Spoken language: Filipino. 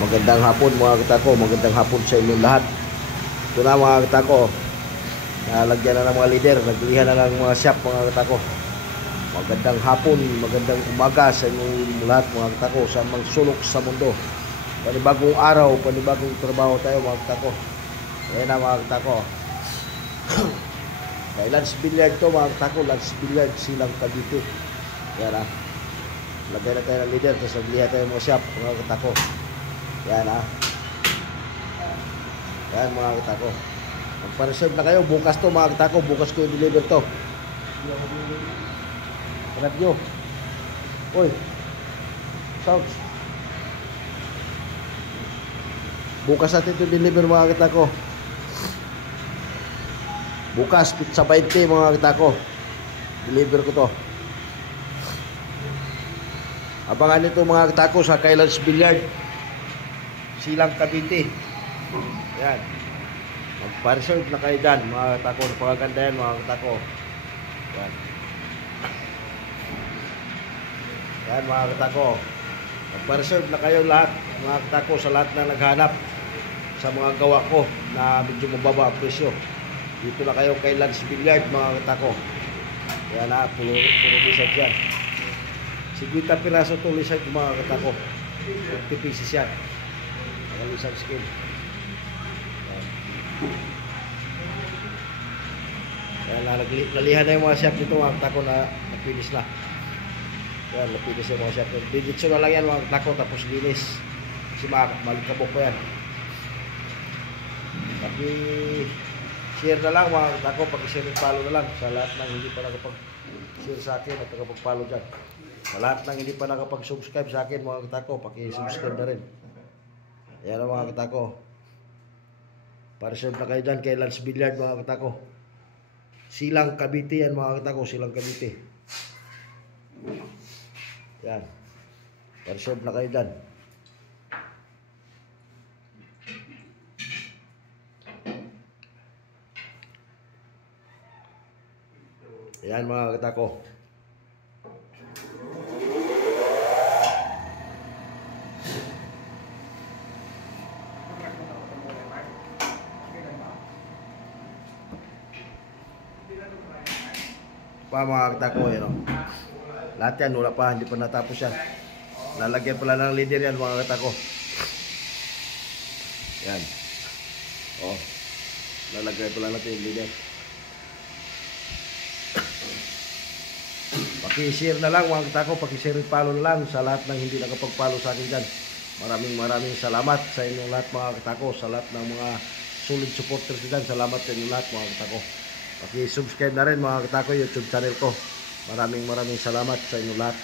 Magandang hapon mga katako, magandang hapon sa inyong lahat. Ito na mga katako, nalagyan na ng mga leader, naglihan na ng mga shop mga katako. Magandang hapon, magandang umaga sa inyong lahat mga katako, sa mga sulok sa mundo. Panibagong araw, panibagong trabaho tayo mga katako. Ayan na mga katako. Kay Lance Billiard to mga katako, Lance Billiard silang Cavite. Ayan na. Lagay na tayo ng leader, tapos naglihan tayo ng mga shop mga katako. Yan yan mga katako, magpa-reserve na kayo bukas to mga katako, bukas ko i-deliver to. Harap nyo, uy sounds, bukas natin ito deliver mga katako. Bukas pizza 20 mga katako, deliver ko to. Abangan nito mga katako sa kay Lance Billiard silang Cavite. Yan. Magpa-reserve na kayo dyan mga katako. Napakaganda yan mga katako. Yan. Yan mga katako. Magpa-reserve na kayo lahat mga katako, sa lahat na naghanap sa mga gawa ko na medyo mababa ang presyo. Dito na kayo kay Lance Billiard mga katako. Yan na, puro lizard yan. 50 piraso to lizard mga katako. 50 pieces yan. Ang isang skin. Kaya nalihan na yung mga shop nito mga katako na napinis na. Yan, napinis yung mga shop. Diditso na lang yan mga katako, tapos linis. Kasi malikabok pa yan. Paki-share na lang mga katako, paki-share and follow na lang sa lahat ng hindi pa nakapag-share sa akin at nakapag-follow dyan. Sa lahat ng hindi pa nakapag-subscribe sa akin mga katako, paki-subscribe na rin. Ayan mga katako. Pa-reserve na kayo dyan kay Lance Billiard mga katako. Silang Cavite yan mga katako, silang Cavite. Yan. Pa-reserve na kayo dyan. Ayan mga katako. Pa mga katako yan o. Lahat yan wala pa, hindi pa natapos yan. Lalagyan pala ng leader yan mga katako. Yan o, lalagyan pala natin yung leader. Paki-share na lang mga katako, paki-share and follow na lang sa lahat ng hindi nakapag-follow sa akin dyan. Maraming salamat sa inyong lahat mga katako, sa lahat ng mga solid supporters dyan. Salamat sa inyong lahat mga katako. Paki-subscribe na rin mga katako, YouTube channel ko. Maraming salamat sa inyo lahat.